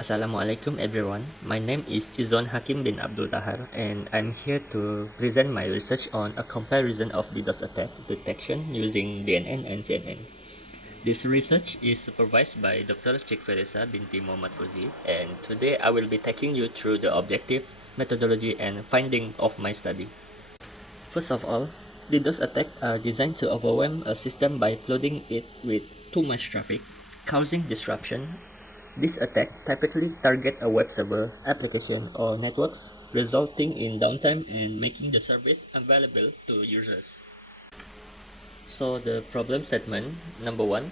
Assalamualaikum everyone. My name is Izon Hakim bin Abdul Tahar and I'm here to present my research on a comparison of DDoS attack detection using DNN and CNN. This research is supervised by Dr. Cik Feresa binti Muhammad Fauzi, and today I will be taking you through the objective, methodology and finding of my study. First of all, DDoS attacks are designed to overwhelm a system by flooding it with too much traffic, causing disruption. This attack typically target a web server, application, or networks, resulting in downtime and making the service unavailable to users. So the problem statement, number one,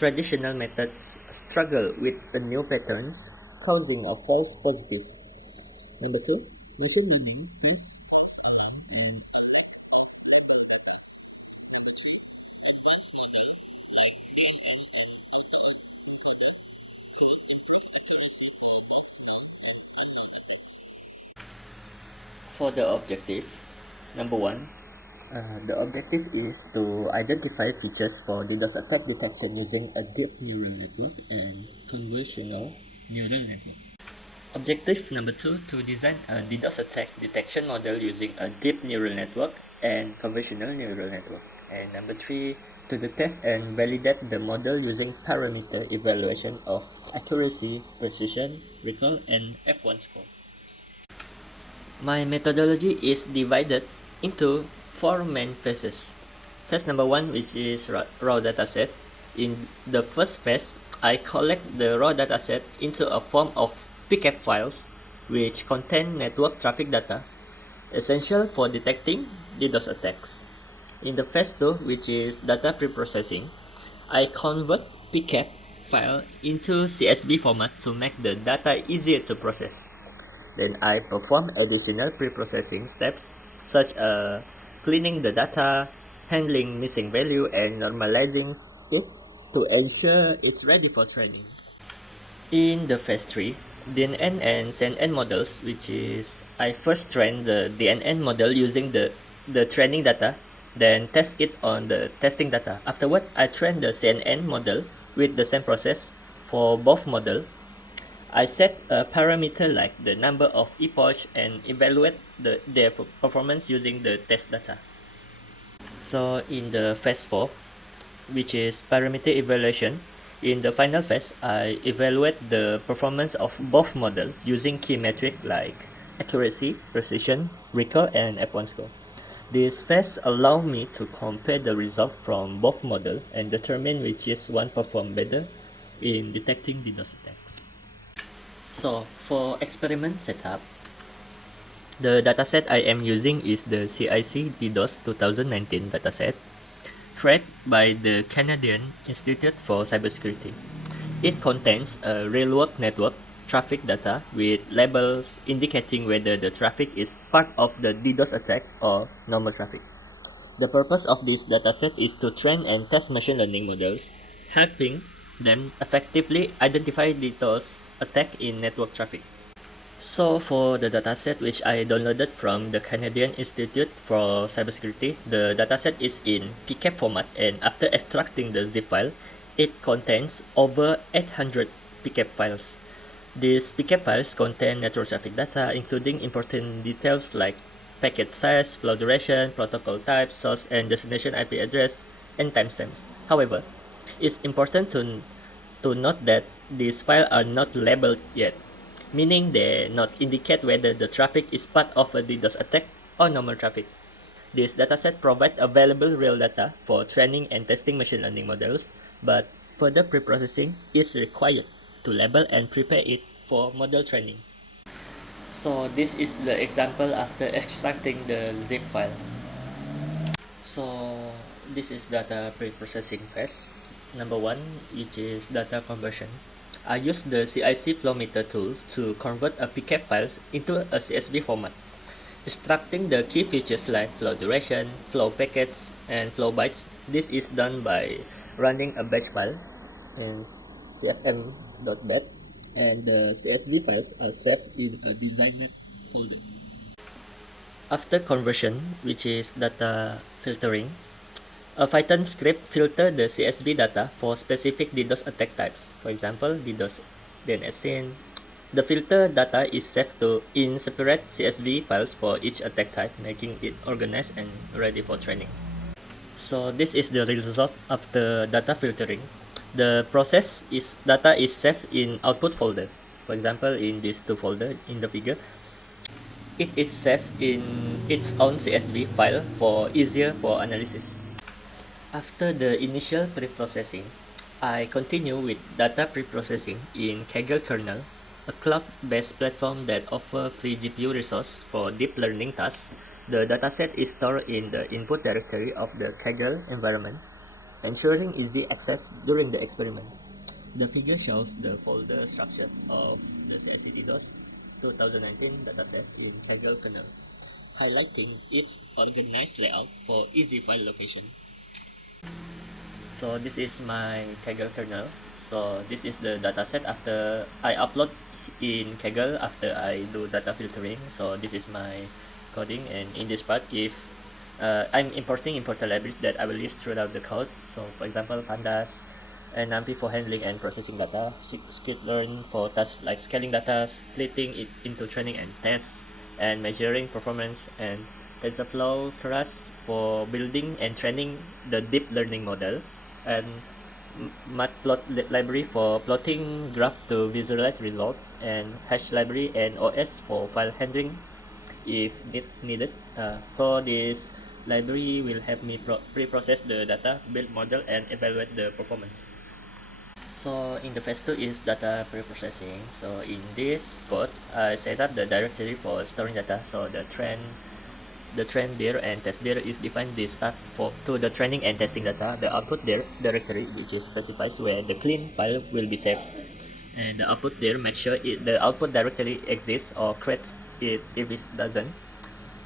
traditional methods struggle with the new patterns, causing a false positive. Number two, machine learning face false alarm in for the objective. Number one, the objective is to identify features for DDoS attack detection using a deep neural network and convolutional neural network. Objective number two, to design a DDoS attack detection model using a deep neural network and convolutional neural network. And number three, to test and validate the model using parameter evaluation of accuracy, precision, recall, and F1 score. My methodology is divided into four main phases. Phase number one, which is raw dataset. In the first phase, I collect the raw dataset into a form of PCAP files, which contain network traffic data, essential for detecting DDoS attacks. In the phase 2, which is data preprocessing, I convert PCAP file into CSV format to make the data easier to process. Then I perform additional preprocessing steps such as cleaning the data, handling missing value, and normalizing it to ensure it's ready for training. In the phase 3, DNN and CNN models, which is I first train the DNN model using the training data, then test it on the testing data. Afterward, I train the CNN model with the same process for both models. I set a parameter like the number of epochs and evaluate their performance using the test data. So in the phase 4, which is parameter evaluation, in the final phase, I evaluate the performance of both models using key metrics like accuracy, precision, recall, and F1 score. This phase allows me to compare the result from both models and determine which is one perform better in detecting DDoS attacks. So for experiment setup, the dataset I am using is the CIC DDoS 2019 dataset, created by the Canadian Institute for Cybersecurity. It contains a real-world network traffic data with labels indicating whether the traffic is part of the DDoS attack or normal traffic. The purpose of this dataset is to train and test machine learning models, helping them effectively identify DDoS attack in network traffic. So for the dataset which I downloaded from the Canadian Institute for Cybersecurity, the dataset is in PCAP format, and after extracting the zip file, it contains over 800 PCAP files. These PCAP files contain network traffic data, including important details like packet size, flow duration, protocol type, source and destination IP address, and timestamps. However, it's important to note that these files are not labeled yet, meaning they not indicate whether the traffic is part of a DDoS attack or normal traffic. This dataset provides available real data for training and testing machine learning models, but further preprocessing is required to label and prepare it for model training. So this is the example after extracting the zip file. So this is data preprocessing phase. Number one, which is data conversion. I use the CIC Flowmeter tool to convert a PCAP files into a CSV format, extracting the key features like flow duration, flow packets, and flow bytes. This is done by running a batch file in cfm.bat, and the CSV files are saved in a designated folder. After conversion, which is data filtering, a Python script filter the CSV data for specific DDoS attack types. For example, DDoS DNS SYN, The filter data is saved in separate CSV files for each attack type, making it organized and ready for training. So this is the result of the data filtering. The process is data is saved in output folder. For example, in these two folder in the figure, it is saved in its own CSV file for easier for analysis. After the initial pre-processing, I continue with data pre-processing in Kaggle kernel, a cloud-based platform that offers free GPU resource for deep learning tasks. The dataset is stored in the input directory of the Kaggle environment, ensuring easy access during the experiment. The figure shows the folder structure of the CSC DDoS 2019 dataset in Kaggle kernel, highlighting its organized layout for easy file location. So this is my Kaggle kernel. So this is the dataset after I upload in Kaggle after I do data filtering. So this is my coding, and in this part, if I'm importing importer libraries that I will use throughout the code. So for example, pandas and NumPy for handling and processing data, scikit-learn for tasks like scaling data, splitting it into training and tests, and measuring performance, and TensorFlow Keras for building and training the deep learning model, and matplot library for plotting graph to visualize results, and hash library and OS for file handling if needed. So this library will help me pre-process the data, build model, and evaluate the performance. So in the phase 2 is data pre-processing. So in this code, I set up the directory for storing data. So the train dir and test dir is defined this path to the training and testing data. The output dir directory, which is specifies where the clean file will be saved, and the output dir make sure the output directory exists or creates it if it doesn't.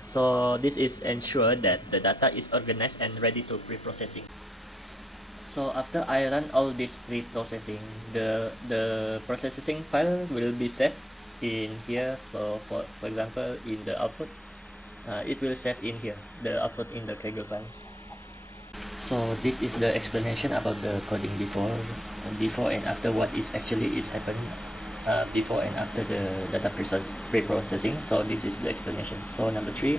So this is ensure that the data is organized and ready to pre-processing. So after I run all this pre-processing, the processing file will be saved in here. So for example, in the output, it will save in here, the output in the Kaggle files. So this is the explanation about the coding before and after, what is actually is happening before and after the data pre-processing. So this is the explanation. So number 3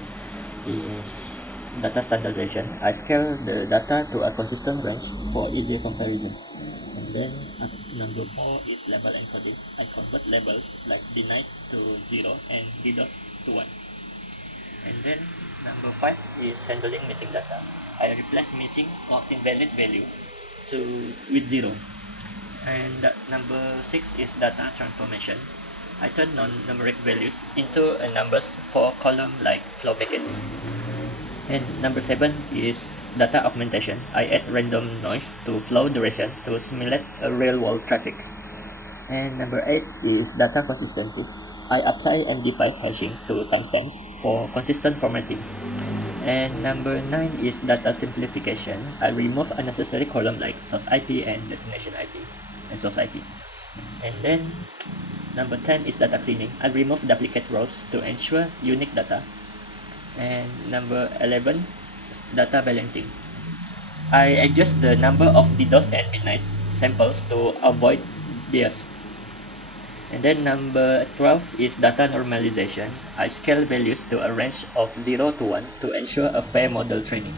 is data standardization. I scale the data to a consistent range for easier comparison. And then number 4 is label encoding. I convert labels like denied to 0 and DDoS to 1. And then number 5 is handling missing data. I replace missing or invalid value with 0. And number 6 is data transformation. I turn non-numeric values into numbers for column like flow packets. And number 7 is data augmentation. I add random noise to flow duration to simulate a real-world traffic. And number 8 is data consistency. I apply MD5 hashing to timestamps for consistent formatting. And number 9 is data simplification. I remove unnecessary column like source IP and destination IP and source IP. And then number 10 is data cleaning. I remove duplicate rows to ensure unique data. And number 11, data balancing. I adjust the number of DDoS and midnight samples to avoid bias. And then number 12 is data normalization. I scale values to a range of 0 to 1 to ensure a fair model training.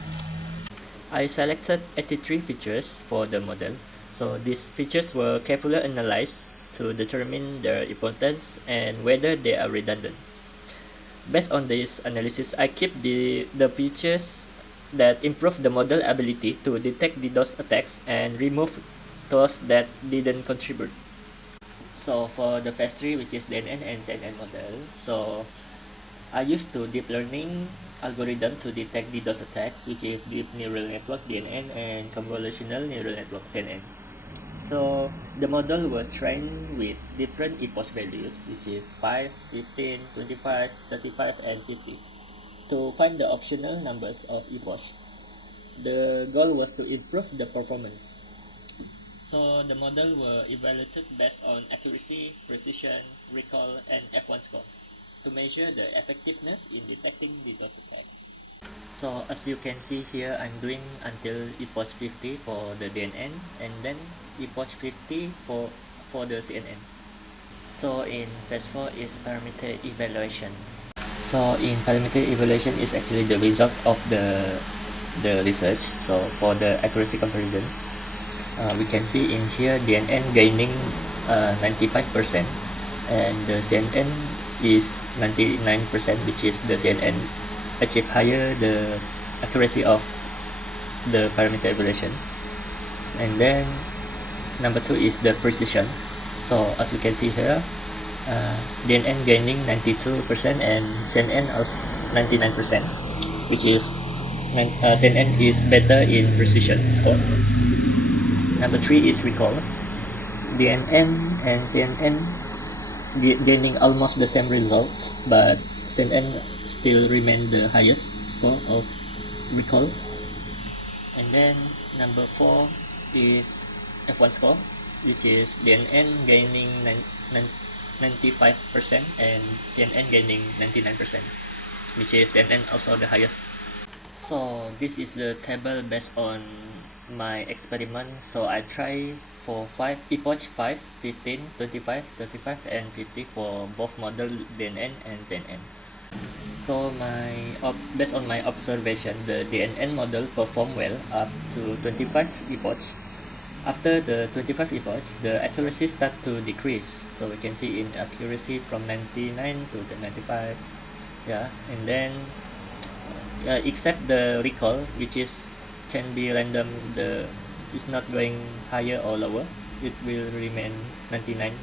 I selected 83 features for the model. So these features were carefully analyzed to determine their importance and whether they are redundant. Based on this analysis, I keep the features that improve the model ability to detect DDoS attacks and remove those that didn't contribute. So for the phase 3, which is DNN and CNN model, so I used to deep learning algorithm to detect DDoS attacks, which is deep neural network DNN and convolutional neural network CNN. So the model were trained with different epoch values, which is 5, 15, 25, 35, and 50, to find the optional numbers of epoch. The goal was to improve the performance. So the model were evaluated based on accuracy, precision, recall, and F1 score to measure the effectiveness in detecting DDoS attacks. So as you can see here, I'm doing until epoch 50 for the DNN and then epoch 50 for the CNN. So in phase 4 is parameter evaluation. So in parameter evaluation is actually the result of the research. So for the accuracy comparison, we can see in here DNN gaining 95%, and the CNN is 99%, which is the CNN achieve higher the accuracy of the parameter evaluation. And then number 2 is the precision. So as we can see here, DNN gaining 92% and CNN also 99%, which is CNN is better in precision score. Number 3 is recall. DNN and CNN gaining almost the same results, but CNN still remain the highest score of recall. And then number 4 is F1 score, which is DNN gaining 95% and CNN gaining 99%, which is CNN also the highest. So this is the table based on my experiment. So I try for 5 epoch 5, 15, 25, 35 and 50 for both model DNN and CNN. So based on my observation, the DNN model performed well up to 25 epoch. After the 25 epoch, the accuracy start to decrease. So we can see in accuracy from 99 to the 95. Yeah, and then except the recall, which is can be random, it's not going higher or lower, it will remain 99,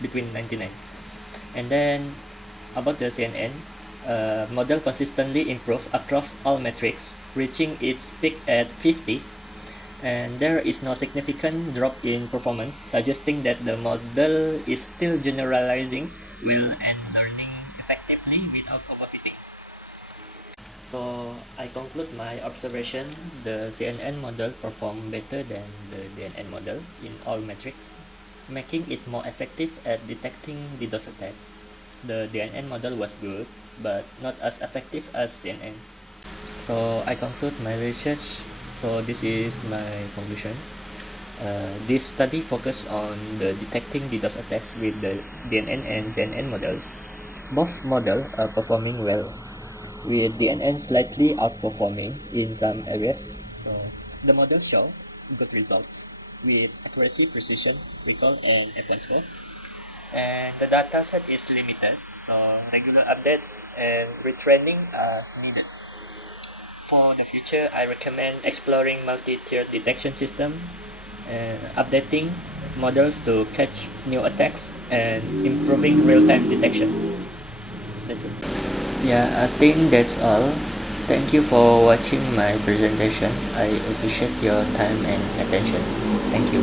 between 99. And then about the CNN, model consistently improved across all metrics, reaching its peak at 50, and there is no significant drop in performance, suggesting that the model is still generalizing well and learning effectively without overfitting. So I conclude my observation, the CNN model performed better than the DNN model in all metrics, making it more effective at detecting DDoS attack. The DNN model was good, but not as effective as CNN. So I conclude my research. So this is my conclusion. This study focused on the detecting DDoS attacks with the DNN and CNN models. Both models are performing well, with DNN slightly outperforming in some areas. So the models show good results with accuracy, precision, recall, and F1 score. And the dataset is limited, so regular updates and retraining are needed. For the future, I recommend exploring multi-tiered detection system and updating models to catch new attacks and improving real-time detection. That's it. Yeah, I think that's all. Thank you for watching my presentation. I appreciate your time and attention. Thank you.